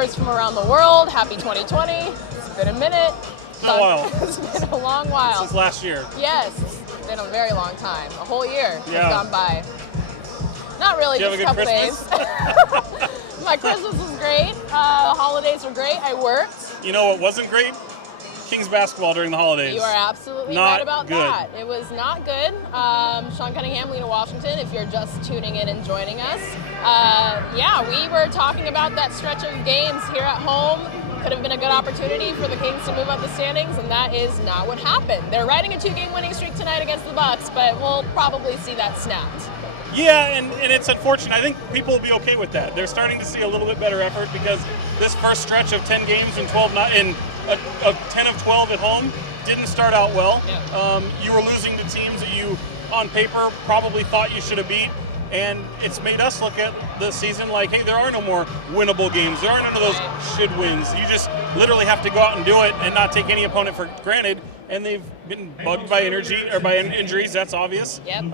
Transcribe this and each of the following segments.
viewers from around the world. Happy 2020. It's been a minute. It's been a while. It's been a long while. Since last year. Yes, it's been a very long time. A whole year has Yeah. gone by. Not really, Did you just a have a couple good days. My Christmas was great. The holidays were great. I worked. You know what wasn't great? Kings basketball during the holidays. You are absolutely Not right about good. that. It was not good. Sean Cunningham, Lina, Washington, if you're just tuning in and joining us. Yeah, we were talking about that stretch of games here at home. Could have been a good opportunity for the Kings to move up the standings, and that is not what happened. They're riding a 2-game winning streak tonight against the Bucks, but we'll probably see that snapped. Yeah, and it's unfortunate. I think people will be okay with that. They're starting to see a little bit better effort because this first stretch of 10 games and 10 of 12 at home didn't start out well. Yeah. You were losing to teams that you, on paper, probably thought you should have beat. And it's made us look at the season like, hey, there are no more winnable games. There are none of those should wins. You just literally have to go out and do it and not take any opponent for granted. And they've been bugged by injuries. That's obvious. Yep.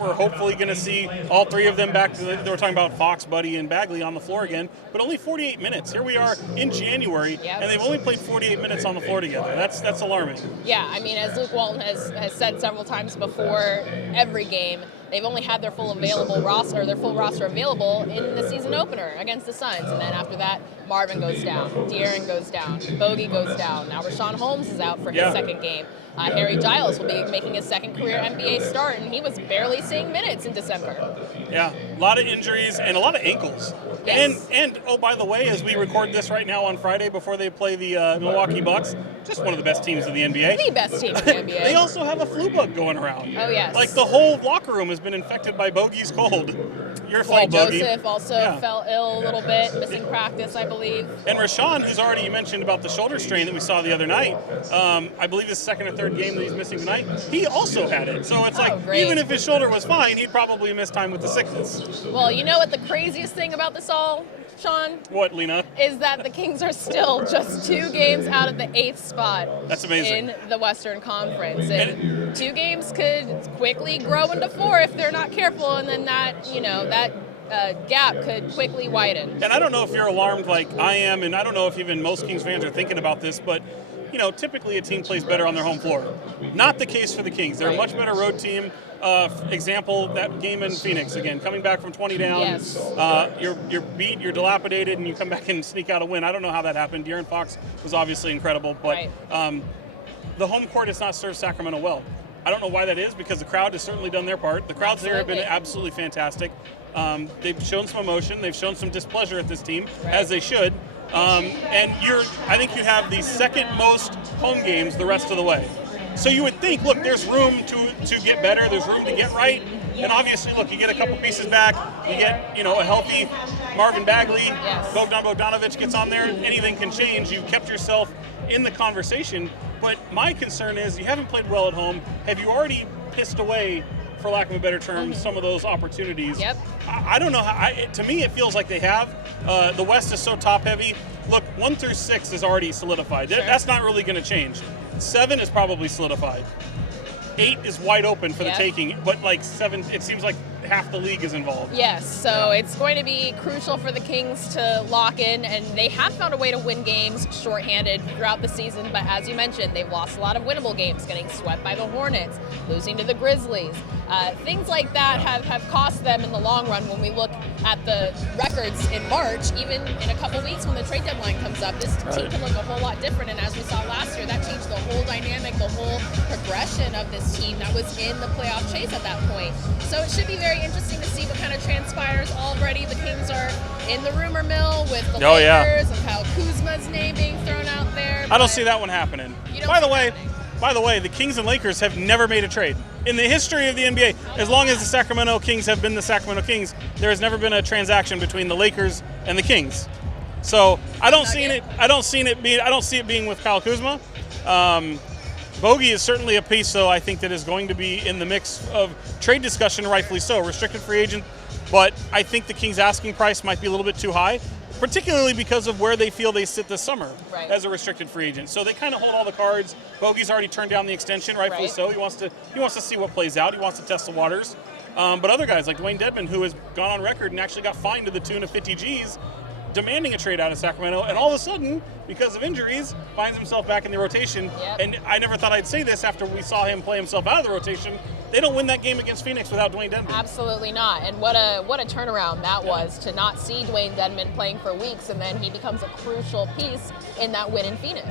We're hopefully going to see all three of them back. They were talking about Fox, Buddy, and Bagley on the floor again, but only 48 minutes. Here we are in January, and they've only played 48 minutes on the floor together. That's alarming. Yeah, I mean, as Luke Walton has said several times before, every game they've only had their full roster available in the season opener against the Suns, and then after that, Marvin goes down, De'Aaron goes down, Bogey goes down. Now Rashawn Holmes is out for his second game. Harry Giles will be making his second career NBA start, and he was barely seeing minutes in December. Yeah, a lot of injuries and a lot of ankles. Yes. And oh, by the way, as we record this right now on Friday before they play the Milwaukee Bucks, just one of the best teams in the NBA. The best team in the NBA. They also have a flu bug going around. Oh, yes. Like the whole locker room has been infected by Bogey's cold. Your fault, Bogey. Joseph also fell ill a little bit, missing practice, I believe. And Rashawn, who's already, you mentioned about the shoulder strain that we saw the other night, I believe his second or third game that he's missing tonight, he also had it. So it's even if his shoulder was fine, he'd probably miss time with the sickness. Well, you know what the craziest thing about this all, Sean? What, Lina? Is that the Kings are still just 2 games out of the 8th spot. That's amazing. In the Western Conference. And 2 games could quickly grow into 4 if they're not careful, and then that gap could quickly widen. And I don't know if you're alarmed like I am, and I don't know if even most Kings fans are thinking about this, but typically a team plays better on their home floor. Not the case for the Kings. They're a much better road team. Example, that game in Phoenix, again, coming back from 20 down. Yes. You're beat, you're dilapidated, and you come back and sneak out a win. I don't know how that happened. De'Aaron Fox was obviously incredible, but the home court has not served Sacramento well. I don't know why that is, because the crowd has certainly done their part. The crowds there have been absolutely fantastic. They've shown some emotion. They've shown some displeasure at this team, as they should. And I think you have the second most home games the rest of the way. So you would think, look, there's room to get better. There's room to get right. And obviously, look, you get a couple pieces back. You get, a healthy Marvin Bagley. Yes. Bogdanovic gets on there. Anything can change. You've kept yourself in the conversation. But my concern is you haven't played well at home. Have you already pissed away, for lack of a better term, some of those opportunities? Yep. I don't know how. To me, it feels like they have. The West is so top-heavy. Look, 1 through 6 is already solidified. Sure. That's not really going to change. 7 is probably solidified. 8 is wide open for the taking, but 7, it seems like half the league is involved. Yes, so it's going to be crucial for the Kings to lock in, and they have found a way to win games shorthanded throughout the season, but as you mentioned, they've lost a lot of winnable games, getting swept by the Hornets, losing to the Grizzlies. Things like that have cost them in the long run. When we look at the records in March, even in a couple weeks when the trade deadline comes up, this team can look a whole lot different, and as we saw last year, that changed the whole dynamic, the whole progression of this team that was in the playoff chase at that point. So it should be very interesting to see what kind of transpires. Already the Kings are in the rumor mill with the Lakers and Kyle Kuzma's name being thrown out there. I don't see that one happening. By the way, the Kings and Lakers have never made a trade. In the history of the NBA, as long as the Sacramento Kings have been the Sacramento Kings, there has never been a transaction between the Lakers and the Kings. So I don't see it being with Kyle Kuzma. Bogey is certainly a piece, though, I think that is going to be in the mix of trade discussion, rightfully so. Restricted free agent, but I think the Kings' asking price might be a little bit too high, particularly because of where they feel they sit this summer as a restricted free agent. So they kind of hold all the cards. Bogey's already turned down the extension, rightfully so. He wants to see what plays out. He wants to test the waters. But other guys like Dwayne Dedman, who has gone on record and actually got fined to the tune of 50 G's, demanding a trade out of Sacramento, and all of a sudden, because of injuries, finds himself back in the rotation. Yep. And I never thought I'd say this after we saw him play himself out of the rotation. They don't win that game against Phoenix without Dwayne Dedmon. Absolutely not. And what a turnaround that was, to not see Dwayne Dedmon playing for weeks, and then he becomes a crucial piece in that win in Phoenix.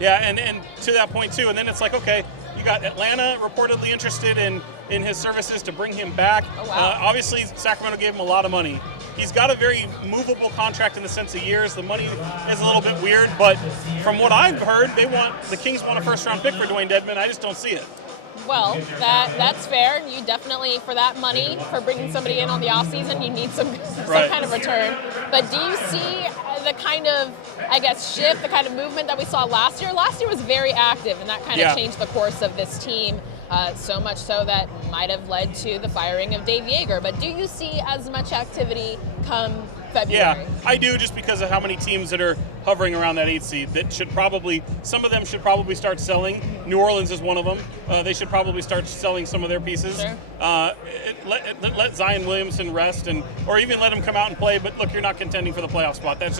Yeah, and to that point too. And then it's like, okay, you got Atlanta reportedly interested in his services to bring him back. Oh, wow. Obviously, Sacramento gave him a lot of money. He's got a very movable contract in the sense of years. The money is a little bit weird, but from what I've heard, the Kings want a first-round pick for Dwayne Dedmon. I just don't see it. Well, that's fair. You definitely, for that money, for bringing somebody in on the offseason, you need some kind of return. But do you see the kind of, I guess, shift, the kind of movement that we saw last year? Last year was very active, and that kind of changed the course of this team, so much so that might have led to the firing of Dave Yeager. But do you see as much activity come February? Yeah, I do, just because of how many teams that are hovering around that 8 seed that some of them should probably start selling. New Orleans is one of them. They should probably start selling some of their pieces. Sure. Let Zion Williamson rest, or even let him come out and play. But look, you're not contending for the playoff spot. That's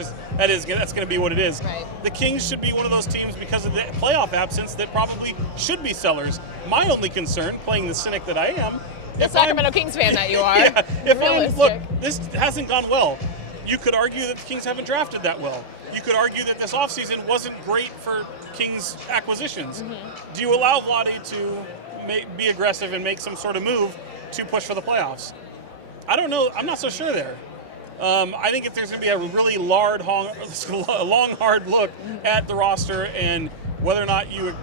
going to be what it is. Right. The Kings should be one of those teams, because of the playoff absence, that probably should be sellers. My only concern, playing the cynic that I am, the Sacramento Kings fan that you are. Look, this hasn't gone well. You could argue that the Kings haven't drafted that well. You could argue that this offseason wasn't great for Kings acquisitions. Mm-hmm. Do you allow Vlade to be aggressive and make some sort of move to push for the playoffs? I don't know. I'm not so sure there. I think if there's going to be a really long, hard look at the roster and whether or not you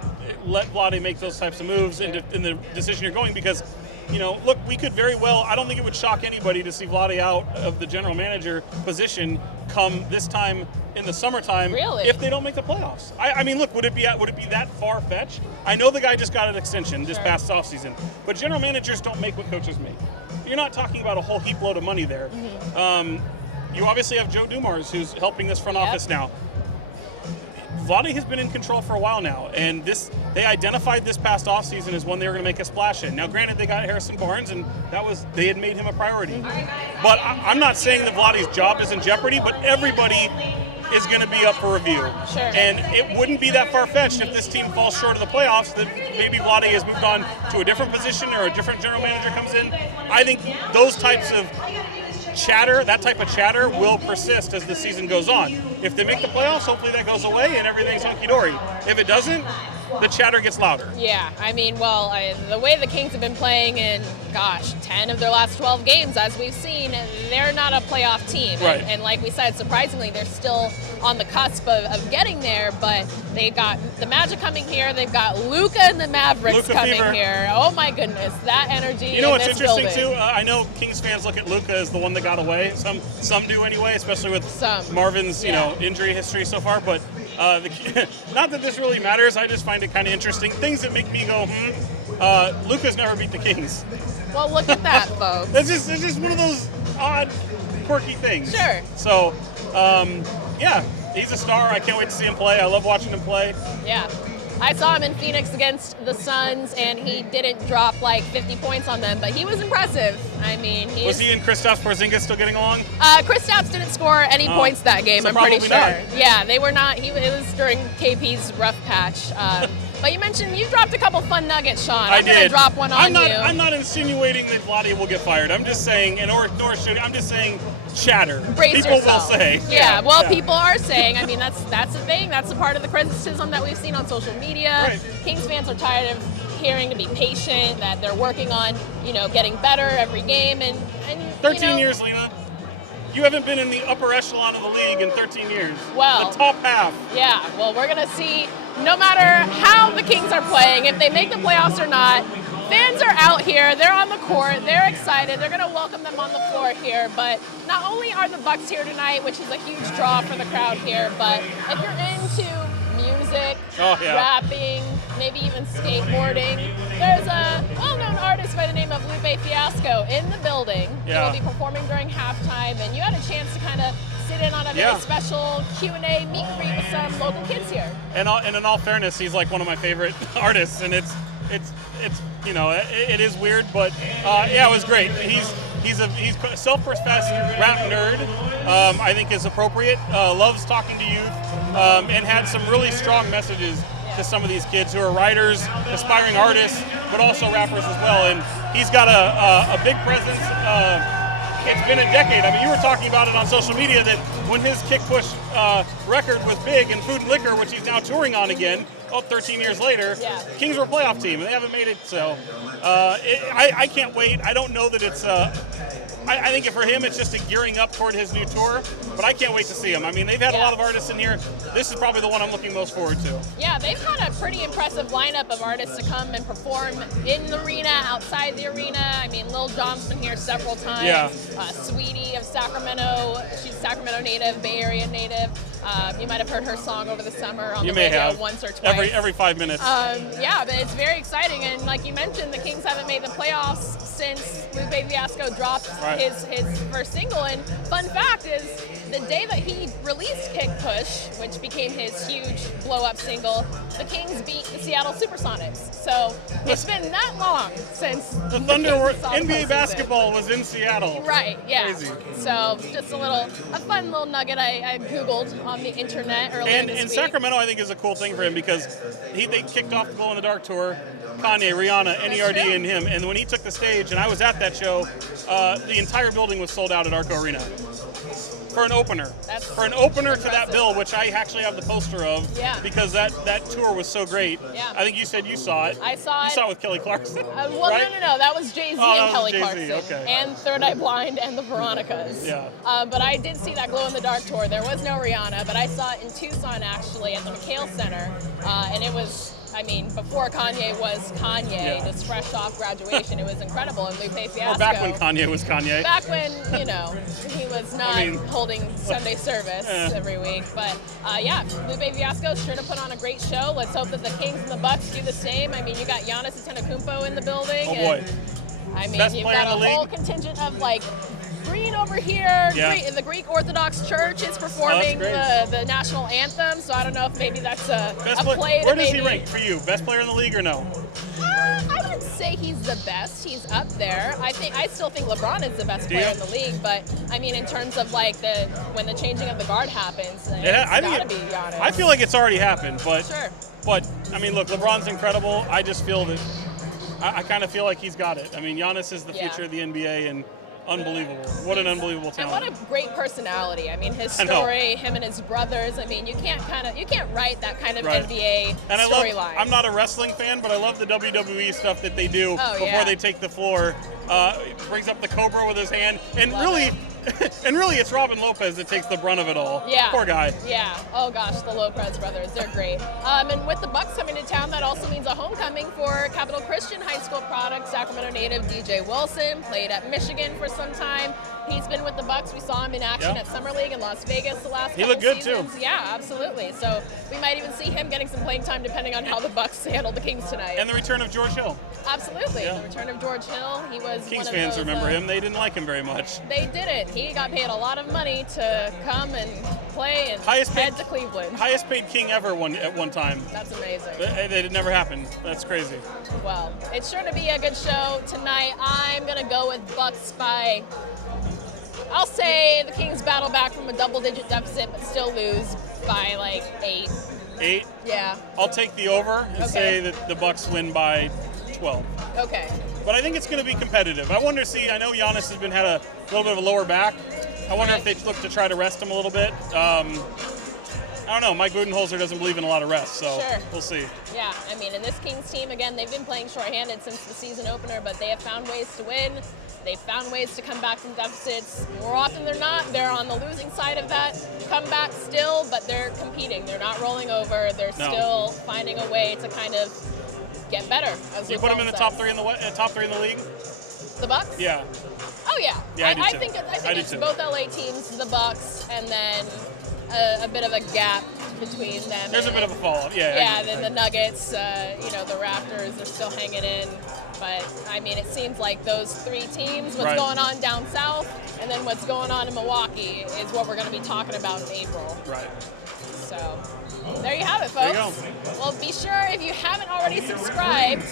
let Vlade make those types of moves in the decision you're going, because look, we could very well, I don't think it would shock anybody to see Vlade out of the general manager position come this time in the summertime. Really? If they don't make the playoffs. I mean, look, would it be that far-fetched? I know the guy just got an extension this past offseason, but general managers don't make what coaches make. You're not talking about a whole heap load of money there. Mm-hmm. You obviously have Joe Dumars, who's helping this front office now. Vlade has been in control for a while now, and they identified this past offseason as when they were going to make a splash in. Now, granted, they got Harrison Barnes, and they had made him a priority. But I'm not saying that Vlade's job is in jeopardy, but everybody is going to be up for review. Sure. And it wouldn't be that far-fetched if this team falls short of the playoffs that maybe Vlade has moved on to a different position or a different general manager comes in. I think those types of that type of chatter will persist as the season goes on. If they make the playoffs, hopefully that goes away and everything's hunky-dory. If it doesn't, the chatter gets louder. Yeah, I mean, the way the Kings have been playing in, 10 of their last 12 games, as we've seen, they're not a playoff team. Right. And like we said, surprisingly, they're still on the cusp of getting there, but they've got the Magic coming here. They've got Luka and the Mavericks coming here. Oh, my goodness, that energy You know what's interesting, building. too? I know Kings fans look at Luka as the one that got away. Some do anyway, especially with Marvin's injury history so far, but not that this really matters. I just find it kind of interesting. Things that make me go, Luka's never beat the Kings. Well, look at that, folks. It's just one of those odd, quirky things. Sure. So, he's a star. I can't wait to see him play. I love watching him play. Yeah. I saw him in Phoenix against the Suns, and he didn't drop like 50 points on them, but he was impressive. I mean, was he and Kristaps Porzingis still getting along? Kristaps didn't score any points that game, so I'm pretty sure. Not. Yeah, they were not. It was during KP's rough patch. But you mentioned you dropped a couple fun nuggets, Sean. I'm going to drop one on you. I'm not insinuating that Vlade will get fired. I'm just saying, I'm just saying chatter. Brace people yourself. Will say. Yeah, people are saying. I mean, that's the thing. That's a part of the criticism that we've seen on social media. Right. Kings fans are tired of hearing to be patient, that they're working on, getting better every game. And 13 years, Lina. You haven't been in the upper echelon of the league in 13 years. Well, the top half. Yeah, well, we're going to see, no matter how the Kings are playing, if they make the playoffs or not, fans are out here, they're on the court, they're excited, they're going to welcome them on the floor here. But not only are the Bucks here tonight, which is a huge draw for the crowd here, but if you're into music, rapping, maybe even skateboarding, there's a well-known artist by the name of Lupe Fiasco in the building. Yeah. He will be performing during halftime, and you had a chance to kind of sit in on a very special Q&A meet and greet with some local kids here. And in all fairness, he's like one of my favorite artists, and it's it is weird, but it was great. He's a self-professed rap nerd. I think is appropriate. Loves talking to youth, and had some really strong messages to some of these kids who are writers, aspiring artists, but also rappers as well. And he's got a big presence. It's been a decade. I mean, you were talking about it on social media that when his Kick Push record was big in Food and Liquor, which he's now touring on again, 13 years later, Kings were a playoff team, and they haven't made it. So I can't wait. I don't know that it's I think for him it's just a gearing up toward his new tour, but I can't wait to see him. I mean, they've had a lot of artists in here. This is probably the one I'm looking most forward to. Yeah, they've had a pretty impressive lineup of artists to come and perform in the arena, outside the arena. I mean, Lil Jon's been here several times. Yeah. Sweetie of Sacramento, she's Sacramento native, Bay Area native. You might have heard her song over the summer on the radio once or twice. Every 5 minutes. Yeah, but it's very exciting. And like you mentioned, the Kings haven't made the playoffs since Lupe Fiasco dropped his first single. And fun fact is, the day that he released Kick Push, which became his huge blow-up single, the Kings beat the Seattle Supersonics. So it's been that long since the Thunder NBA basketball was in Seattle. Right, yeah. Crazy. So just a fun little nugget I Googled on the internet earlier this week. And Sacramento, I think, is a cool thing for him because they kicked off the Glow in the Dark tour. Kanye, Rihanna, NERD, and him. And when he took the stage, and I was at that show, the entire building was sold out at Arco Arena. For an opener. For an opener to that bill, which I actually have the poster of, because that tour was so great. Yeah. I think you said you saw it. I saw it. You saw it with Kelly Clarkson. Right? No. That was Jay-Z and Kelly Clarkson. Okay. And Third Eye Blind and the Veronicas. Yeah. But I did see that Glow in the Dark tour. There was no Rihanna, but I saw it in Tucson, actually, at the McHale Center. And it was... I mean, before Kanye was Kanye, just fresh off graduation, it was incredible. And Lupe Fiasco. Or back when Kanye was Kanye. Back when, he was not holding Sunday service every week. But Lupe Fiasco sure to put on a great show. Let's hope that the Kings and the Bucks do the same. I mean, you got Giannis Antetokounmpo in the building. Oh boy. I mean, you've got a whole contingent of Green over here. Yeah. The Greek Orthodox Church is performing the national anthem, so I don't know if maybe that's a play. Where does he rank for you? Best player in the league or no? I wouldn't say he's the best. He's up there. I still think LeBron is the best player in the league, but I mean, in terms of when the changing of the guard happens, it's gotta be Giannis. I feel like it's already happened, but But I mean, look, LeBron's incredible. I just feel that I kind of feel like he's got it. I mean, Giannis is the future of the NBA, and unbelievable. What an unbelievable talent. And what a great personality. I mean, his story, him and his brothers, I mean, you can't write that kind of NBA storyline. I'm not a wrestling fan, but I love the WWE stuff that they do before they take the floor. Brings up the Cobra with his hand, and really it's Robin Lopez that takes the brunt of it all. Yeah. Poor guy. Yeah. Oh gosh, the Lopez brothers, they're great. And with the Bucks coming to town, that also means a homecoming for Capital Christian High School product, Sacramento native DJ Wilson, played at Michigan for some time. He's been with the Bucks. We saw him in action at Summer League in Las Vegas the last couple seasons. He looked good too. Yeah, absolutely. So we might even see him getting some playing time depending on how the Bucks handle the Kings tonight. And the return of George Hill. Absolutely. Yeah. The return of George Hill. He was Kings fans remember him. They didn't like him very much. They didn't. He got paid a lot of money to come and play and head to Cleveland. Highest paid King ever at one time. That's amazing. It never happened. That's crazy. Well, it's sure to be a good show tonight. I'm going to go with Bucks by... I'll say the Kings battle back from a double-digit deficit, but still lose by 8. 8? Yeah. I'll take the over and say that the Bucks win by 12. Okay. But I think it's going to be competitive. I wonder, I know Giannis has had a little bit of a lower back. I wonder if they look to try to rest him a little bit. I don't know. Mike Budenholzer doesn't believe in a lot of rest, so we'll see. Yeah, I mean, and this Kings team, again, they've been playing shorthanded since the season opener, but they have found ways to win. They've found ways to come back from deficits. More often than not, they're on the losing side of that comeback still, but they're competing. They're not rolling over. They're still finding a way to kind of get better. As you put them in the top three in the league? The Bucks? Yeah. Oh yeah. Yeah, I think it's both LA teams, the Bucks, and then a bit of a gap between them. There's a bit of a fall. Yeah. Yeah. Then the Nuggets, the Raptors are still hanging in. But, I mean, it seems like those three teams, what's Right. going on down south, and then what's going on in Milwaukee is what we're going to be talking about in April. Right. So, there you have it, folks. There you go. Well, be sure, if you haven't already subscribed,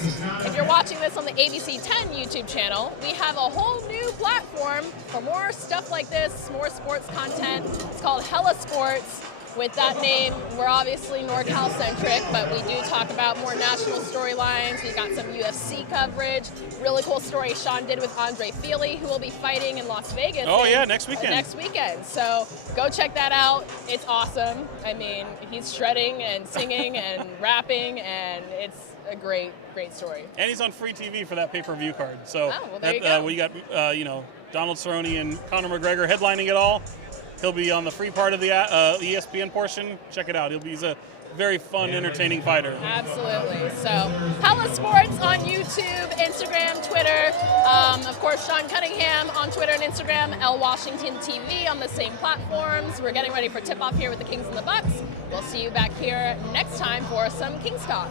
if you're watching this on the ABC 10 YouTube channel, we have a whole new platform for more stuff like this, more sports content. It's called Hella Sports. With that name, we're obviously NorCal-centric, but we do talk about more national storylines. We've got some UFC coverage. Really cool story Sean did with Andre Feely, who will be fighting in Las Vegas. Oh, yeah, next weekend. Next weekend. So go check that out. It's awesome. I mean, he's shredding and singing and rapping, and it's a great, great story. And he's on free TV for that pay-per-view card. So well, there you go. We got, Donald Cerrone and Conor McGregor headlining it all. He'll be on the free part of the ESPN portion. Check it out. He's a very fun, entertaining fighter. Absolutely. So, Hella Sports on YouTube, Instagram, Twitter. Of course, Sean Cunningham on Twitter and Instagram. L Washington TV on the same platforms. We're getting ready for tip-off here with the Kings and the Bucks. We'll see you back here next time for some Kings Talk.